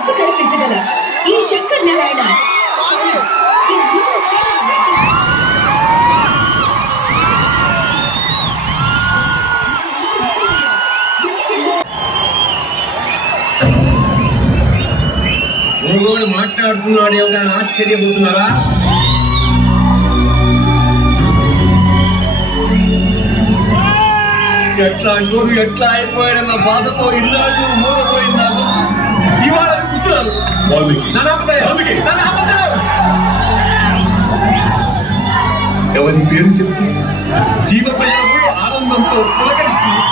రక్తి కల్పించగల ఈ శంకర్ నారాయణ మాట్లాడుతున్నాడు ఎవరైనా ఆశ్చర్యపోతున్నారా? ఎట్లా అంటోడు ఎట్లా అయిపోయాడన్న బాధతో ఇల్లాడు మూలపోయినాడు. శివాలను కూర్చున్నారు. ఎవరి పేరు చెప్తే శివ ప్రజలు ఆనందంతో పులకరిస్తుంది.